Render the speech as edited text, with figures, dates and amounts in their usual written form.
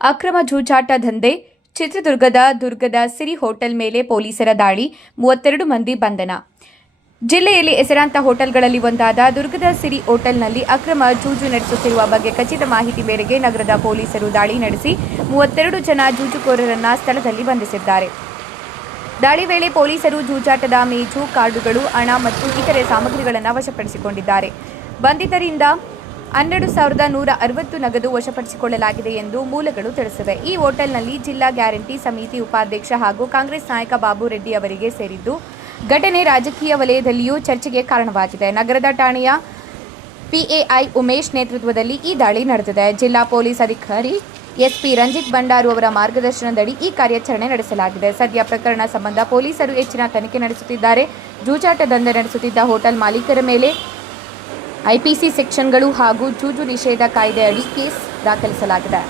ಅಕ್ರಮ ಜೂಜಾಟ ದಂಧೆ. ಚಿತ್ರದುರ್ಗದ ಸಿರಿ ಹೋಟೆಲ್ ಮೇಲೆ ಪೊಲೀಸರ ದಾಳಿ, 32 ಮಂದಿ ಬಂಧನ. ಜಿಲ್ಲೆಯಲ್ಲಿ ಹೆಸರಾಂತ ಹೋಟೆಲ್ಗಳಲ್ಲಿ ಒಂದಾದ ದುರ್ಗದ ಸಿರಿ ಹೋಟೆಲ್ನಲ್ಲಿ ಅಕ್ರಮ ಜೂಜು ನಡೆಸುತ್ತಿರುವ ಬಗ್ಗೆ ಖಚಿತ ಮಾಹಿತಿ ಮೇರೆಗೆ ನಗರದ ಪೊಲೀಸರು ದಾಳಿ ನಡೆಸಿ 32 ಜನ ಜೂಜುಕೋರರನ್ನು ಸ್ಥಳದಲ್ಲಿ ಬಂಧಿಸಿದ್ದಾರೆ. ದಾಳಿ ವೇಳೆ ಪೊಲೀಸರು ಜೂಜಾಟದ ಮೇಜು, ಕಾರ್ಡುಗಳು, ಹಣ ಮತ್ತು ಇತರೆ ಸಾಮಗ್ರಿಗಳನ್ನು ವಶಪಡಿಸಿಕೊಂಡಿದ್ದಾರೆ. ಬಂಧಿತರಿಂದ 12,160 ನಗದು ವಶಪಡಿಸಿಕೊಳ್ಳಲಾಗಿದೆ ಎಂದು ಮೂಲಗಳು ತಿಳಿಸಿವೆ. ಈ ಹೋಟೆಲ್ನಲ್ಲಿ ಜಿಲ್ಲಾ ಗ್ಯಾರಂಟಿ ಸಮಿತಿ ಉಪಾಧ್ಯಕ್ಷ ಹಾಗೂ ಕಾಂಗ್ರೆಸ್ ನಾಯಕ ಬಾಬು ರೆಡ್ಡಿ ಅವರಿಗೆ ಸೇರಿದ್ದು, ಘಟನೆ ರಾಜಕೀಯ ವಲಯದಲ್ಲಿಯೂ ಚರ್ಚೆಗೆ ಕಾರಣವಾಗಿದೆ. ನಗರದ ಠಾಣೆಯ ಪಿಎಐ ಉಮೇಶ್ ನೇತೃತ್ವದಲ್ಲಿ ಈ ದಾಳಿ ನಡೆದಿದೆ. ಜಿಲ್ಲಾ ಪೊಲೀಸ್ ಅಧಿಕಾರಿ ಎಸ್ಪಿ ರಂಜಿತ್ ಬಂಡಾರು ಅವರ ಮಾರ್ಗದರ್ಶನದಡಿ ಈ ಕಾರ್ಯಾಚರಣೆ ನಡೆಸಲಾಗಿದೆ. ಸದ್ಯ ಪ್ರಕರಣ ಸಂಬಂಧ ಪೊಲೀಸರು ಹೆಚ್ಚಿನ ತನಿಖೆ ನಡೆಸುತ್ತಿದ್ದಾರೆ. ಜೂಜಾಟ ದಂಧೆ ನಡೆಸುತ್ತಿದ್ದ ಹೋಟೆಲ್ ಮಾಲೀಕರ ಮೇಲೆ ಐಪಿಸಿ ಸೆಕ್ಷನ್ಗಳು ಹಾಗೂ ಜೂಜು ನಿಷೇಧ ಕಾಯ್ದೆ ಅಡಿ ಕೇಸ್ ದಾಖಲಿಸಲಾಗಿದೆ.